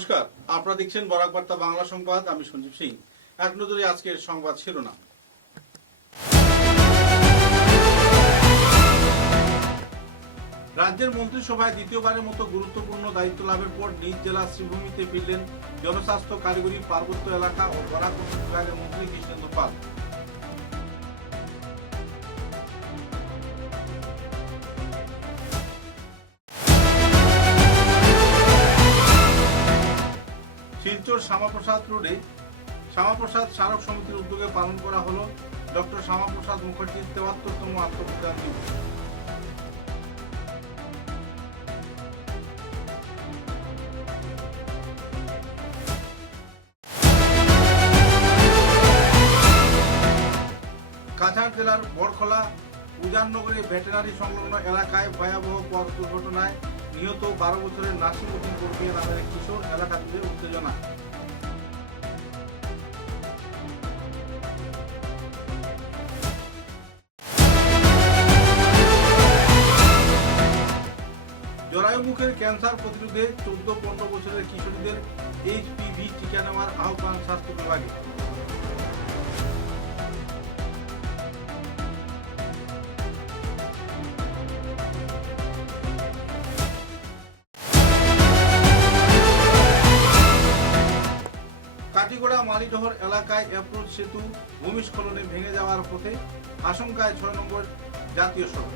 নমস্কার, আপনারা দেখছেন বরাক বার্তা বাংলা সংবাদ। আমি সঞ্জীব সিং। এক নজরে আজকের সংবাদ শিরোনাম। রাজ্যের মন্ত্রিসভায় দ্বিতীয়বারের মতো গুরুত্বপূর্ণ দায়িত্ব লাভের পর নিজ জেলা শ্রীভূমিতে ফিরলেন জনস্বাস্থ্য কারিগরি পার্বত্য এলাকা ও বরাক বিভাগের মন্ত্রী কৃষ্ণেন্দু পাল। শিলচর শ্যামাপ্রসাদ রোডে শ্যামাপ্রসাদ স্মারক সমিতির উদ্যোগে পালন করা হলো ডক্টর শ্যামাপ্রসাদ মুখার্জির ৭৩তম আত্মপ্রদান দিবস। কাছাড় জেলার বড়খলা উজাননগরে ভেটেরিনারি সংলগ্ন এলাকায় ভয়াবহ পথ দুর্ঘটনায় নিহত ১২ বছরের নাসিমউদ্দিন বরপিয়া নামের এক কিশোর। এলাকা জুড়ে উত্তেজনা। জরায়ুমুখের ক্যান্সার প্রতিরোধে ১৪-১৫ বছরের কিশোরীদের HPV টিকা নেওয়ার আহ্বান স্বাস্থ্য বিভাগে। কাটিগড়া মালিডহর এলাকায় অ্যাপ্রোচ সেতু ভূমিস্খলনে ভেঙে যাওয়ার পথে, আশঙ্কায় ৬ নম্বর জাতীয় সড়ক।